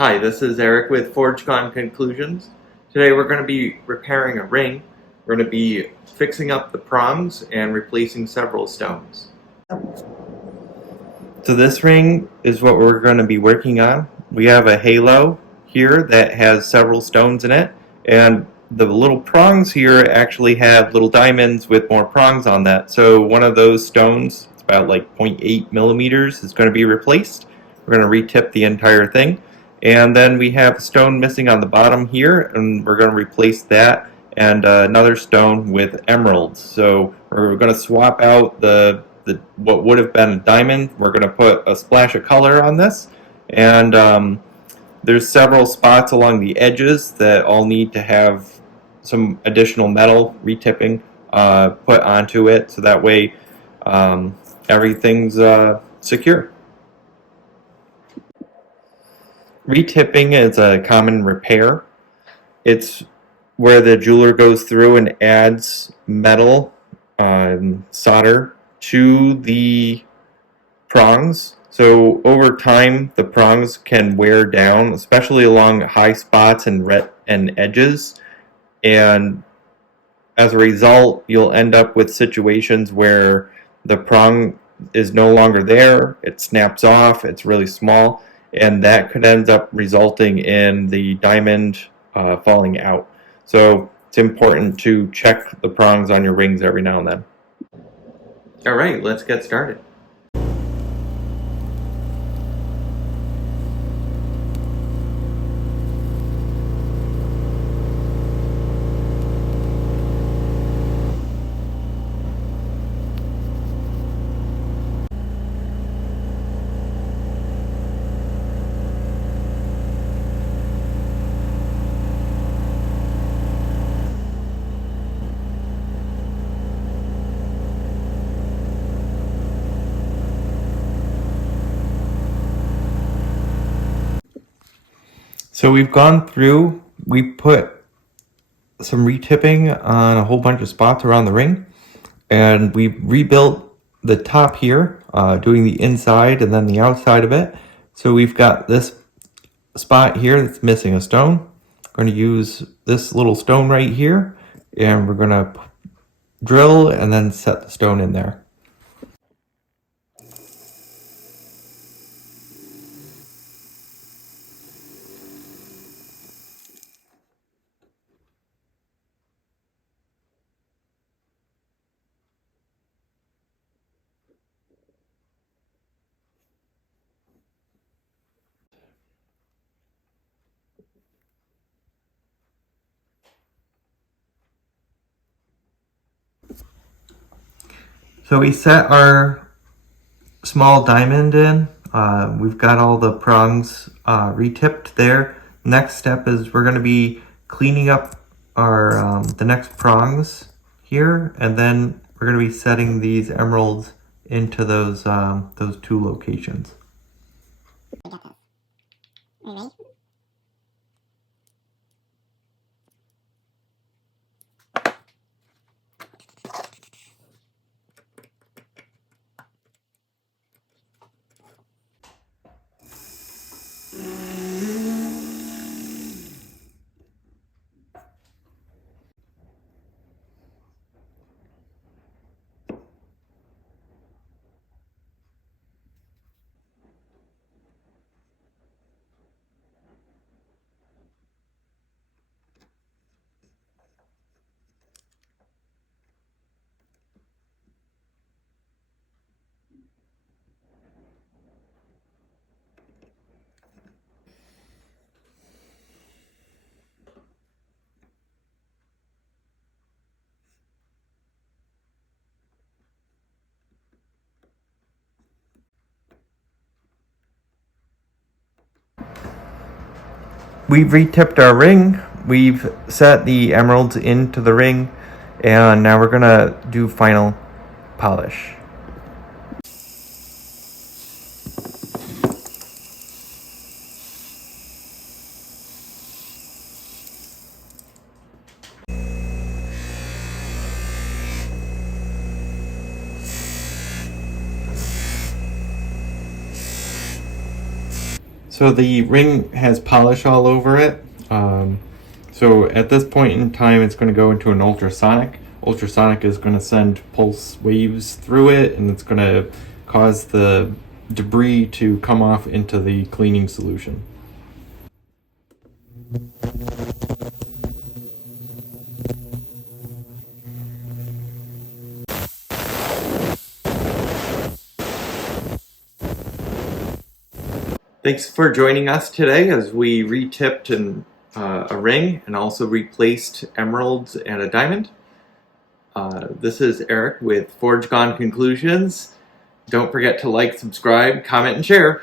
Hi, this is Eric with ForgeCon Conclusions. Today we're going to be repairing a ring. We're going to be fixing up the prongs and replacing several stones. So this ring is what we're going to be working on. We have a halo here that has several stones in it, and the little prongs here actually have little diamonds with more prongs on that. So one of those stones, it's about like 0.8 millimeters, is going to be replaced. We're going to retip the entire thing. And then we have a stone missing on the bottom here, and we're going to replace that and another stone with emeralds. So we're going to swap out the what would have been a diamond. We're going to put a splash of color on this, and there's several spots along the edges that all need to have some additional metal retipping put onto it, so that way everything's secure. Retipping is a common repair. It's where the jeweler goes through and adds metal solder to the prongs. So over time, the prongs can wear down, especially along high spots and edges. And as a result, you'll end up with situations where the prong is no longer there, it snaps off, it's really small, and that could end up resulting in the diamond falling out. So it's important to check the prongs on your rings every now and then. Alright, let's get started. So we've gone through, we put some retipping on a whole bunch of spots around the ring, and we rebuilt the top here, doing the inside and then the outside of it. So we've got this spot here that's missing a stone. We're going to use this little stone right here, and we're going to drill and then set the stone in there. So we set our small diamond in. We've got all the prongs retipped there. Next step is we're going to be cleaning up our the next prongs here, and then we're going to be setting these emeralds into those two locations. We've retipped our ring, we've set the emeralds into the ring, and now we're gonna do final polish. So the ring has polish all over it. So at this point in time, it's going to go into an ultrasonic. Ultrasonic is going to send pulse waves through it, and it's going to cause the debris to come off into the cleaning solution. Thanks for joining us today as we retipped a ring and also replaced emeralds and a diamond. This is Eric with Forge Gone Conclusions. Don't forget to like, subscribe, comment, and share.